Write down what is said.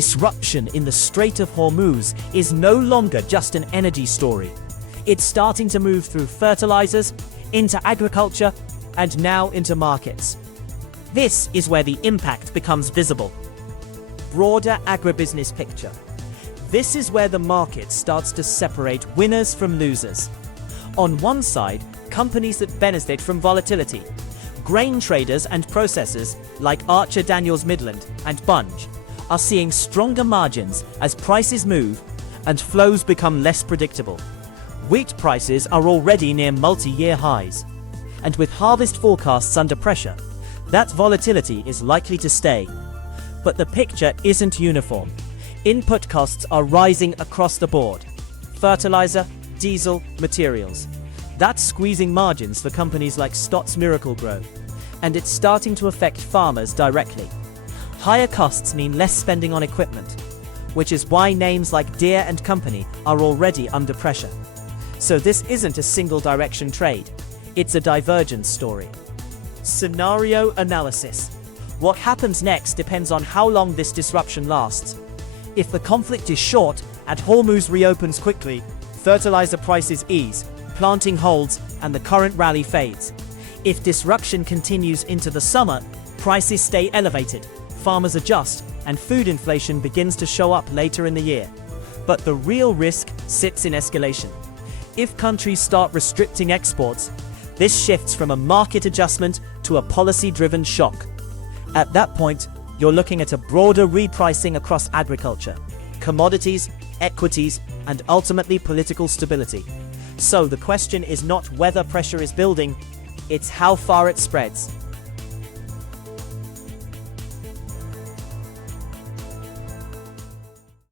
disruption in the Strait of Hormuz is no longer just an energy story. It's starting to move through fertilizers, into agriculture, and now into markets. This is where the impact becomes visible. Broader agribusiness picture. This is where the market starts to separate winners from losers. On one side, companies that benefit from volatility. Grain traders and processors like Archer Daniels Midland and Bunge are seeing stronger margins as prices move and flows become less predictable. Wheat prices are already near multi-year highs, and with harvest forecasts under pressure, that volatility is likely to stay. But the picture isn't uniform. Input costs are rising across the board. Fertilizer, diesel, materials. That's squeezing margins for companies like Stott's Miracle-Gro, and it's starting to affect farmers directly. Higher costs mean less spending on equipment, which is why names like Deere and Company are already under pressure. So this isn't a single direction trade, it's a divergence story. Scenario analysis. What happens next depends on how long this disruption lasts. If the conflict is short and Hormuz reopens quickly, fertilizer prices ease, planting holds, and the current rally fades. If disruption continues into the summer, prices stay elevated, farmers adjust, and food inflation begins to show up later in the year. But the real risk sits in escalation. If countries start restricting exports, this shifts from a market adjustment to a policy-driven shock. At that point, you're looking at a broader repricing across agriculture, commodities, equities, and ultimately political stability. So the question is not whether pressure is building, it's how far it spreads.